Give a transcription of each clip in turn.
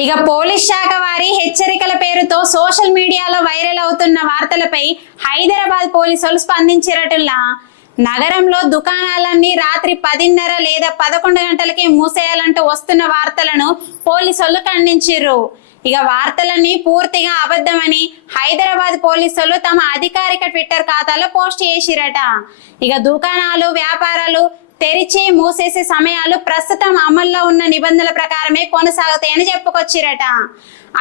ఇక పోలీస్ శాఖ వారి హెచ్చరికల పేరుతో సోషల్ మీడియాలో వైరల్ అవుతున్న వార్తలపై హైదరాబాద్ పోలీసులు స్పందించినట్టులా నగరంలో దుకాణాలన్నీ రాత్రి 10:30 లేదా 11 గంటలకి మూసేయాలంటూ వస్తున్న వార్తలను పోలీసులు ఖండించారు. ఇక వార్తలన్నీ పూర్తిగా అబద్ధమని హైదరాబాద్ పోలీసులు తమ అధికారిక ట్విట్టర్ ఖాతాలో పోస్ట్ చేసిరట. ఇక దుకాణాలు వ్యాపారాలు తెరిచి మూసేసే సమయాలు ప్రస్తుతం అమల్లో ఉన్న నిబంధనల ప్రకారమే కొనసాగుతాయని చెప్పుకొచ్చిరట.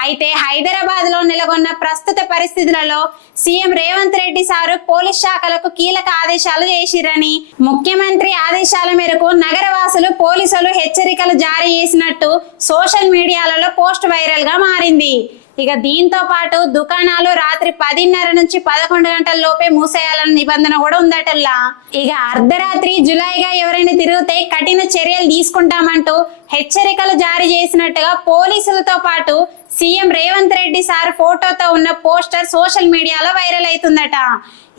అయితే హైదరాబాద్ లో నెలకొన్న ప్రస్తుత పరిస్థితులలో CM Revanth Reddy sir police శాఖలకు కీలక ఆదేశాలు చేసిరని, ముఖ్యమంత్రి ఆదేశాల మేరకు నగరవాసులు పోలీసులు హెచ్చరికలు జారీ చేసినట్టు సోషల్ మీడియాలలో పోస్ట్ వైరల్ గా మారింది. ఇక దీంతో పాటు దుకాణాలు రాత్రి 10:30 నుంచి 11 గంటల లోపే మూసేయాలన్న నిబంధన కూడా ఉందటల్లా. ఇక అర్ధరాత్రి జులైగా ఎవరైనా తిరిగితే కఠిన చర్యలు తీసుకుంటామంటూ హెచ్చరికలు జారీ చేసినట్టుగా పోలీసులతో పాటు సీఎం రేవంత్ రెడ్డి సార్ ఫోటోతో ఉన్న పోస్టర్ సోషల్ మీడియాలో వైరల్ అవుతుందట.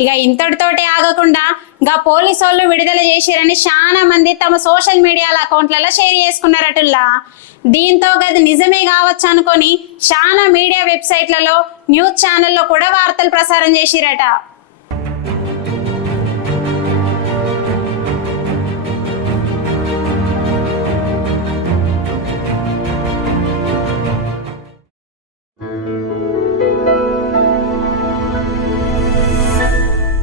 ఇక ఇంతటితోటి ఆగకుండా ఇంకా పోలీసు వాళ్ళు విడుదల చేసిరని చాలా మంది తమ సోషల్ మీడియాల అకౌంట్లలో షేర్ చేసుకున్నారటల్లా. దీంతో గది నిజమే కావచ్చు అనుకొని చాలా మీడియా వెబ్సైట్లలో న్యూస్ ఛానల్లో కూడా వార్తలు ప్రసారం చేసిరట.